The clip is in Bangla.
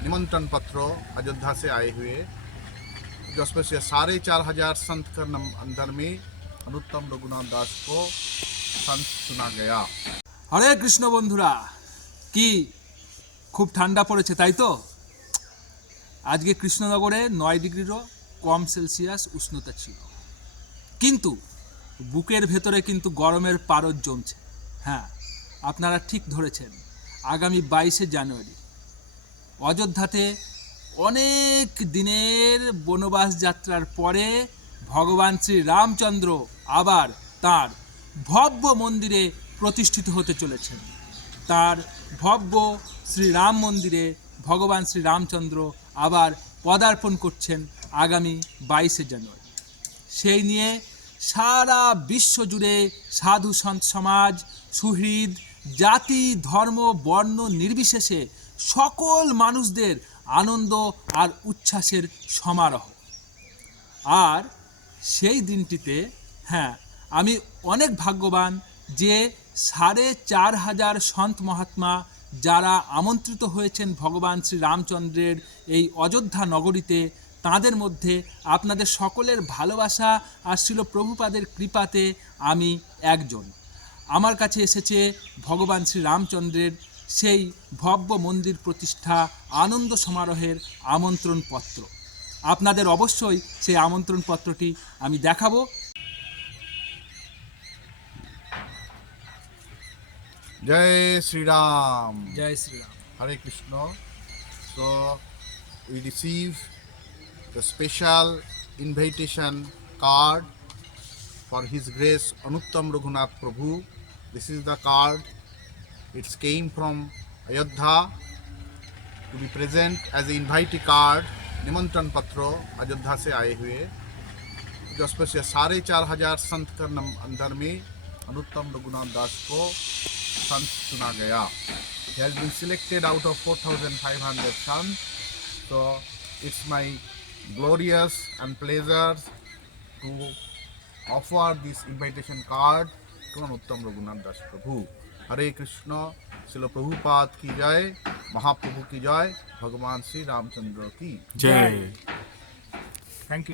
निमंत्रण पत्र अयोध्या से आए हुए जिसमें से साढ़े चार हजार संत का नम- अंदर में अनुत्तम रघुनाथ दास को संत चुना गया হরে কৃষ্ণ বন্ধুরা কি খুব ঠান্ডা পড়েছে তাই তো আজকে কৃষ্ণনগরে নয় ডিগ্রিরও কম সেলসিয়াস উষ্ণতা ছিল কিন্তু বুকের ভেতরে কিন্তু গরমের পারদ জমছে হ্যাঁ আপনারা ঠিক ধরেছেন আগামী বাইশে জানুয়ারি অযোধ্যাতে অনেক দিনের বনবাস যাত্রার পরে ভগবান শ্রী রামচন্দ্র আবার তার ভব্য মন্দিরে প্রতিষ্ঠিত হতে চলেছেন। তার ভব্য শ্রী রাম মন্দিরে ভগবান শ্রী রামচন্দ্র আবার পদার্পণ করছেন আগামী বাইশে জানুয়ারি। সেই নিয়ে সারা বিশ্ব জুড়ে সাধু সন্ত সমাজ, সুহৃদ জাতি, ধর্ম, বর্ণ নির্বিশেষে সকল মানুষদের আনন্দ আর উচ্ছ্বাসের সমারোহ। আর সেই দিনটিতে হ্যাঁ আমি অনেক ভাগ্যবান যে সাড়ে চার হাজার সন্ত মহাত্মা যারা আমন্ত্রিত হয়েছেন ভগবান শ্রী রামচন্দ্রের এই অযোধ্যা নগরীতে, তাদের মধ্যে আপনাদের সকলের ভালোবাসা আর ছিল প্রভুপাদের কৃপাতে আমি একজন। আমার কাছে এসেছে ভগবান শ্রীরামচন্দ্রের সেই ভব্য মন্দির প্রতিষ্ঠা আনন্দ সমারোহের আমন্ত্রণ পত্র আপনাদের অবশ্যই সেই আমন্ত্রণ পত্রটি আমি দেখাবো। জয় শ্রীরাম। জয় শ্রীরাম। হরে Krishna. So we receive the special invitation card for his grace Anuttam Raghunath Prabhu This is the card. It came from Ayodhya to be present as an invitee card. निमंत्रण पत्र अयोध्या से आए हुए जिसमें से साढ़े चार हज़ार संत का अंदर में अनुत्तम रघुनाथ दास को संत चुना गया He has been selected out of 4,500 sons. So it's my glorious and pleasure to offer this invitation card to Raghunath दास प्रभु. हरे कृष्ण शिल प्रभुपाद की जय महाप्रभु की जय भगवान श्री रामचंद्र की জয়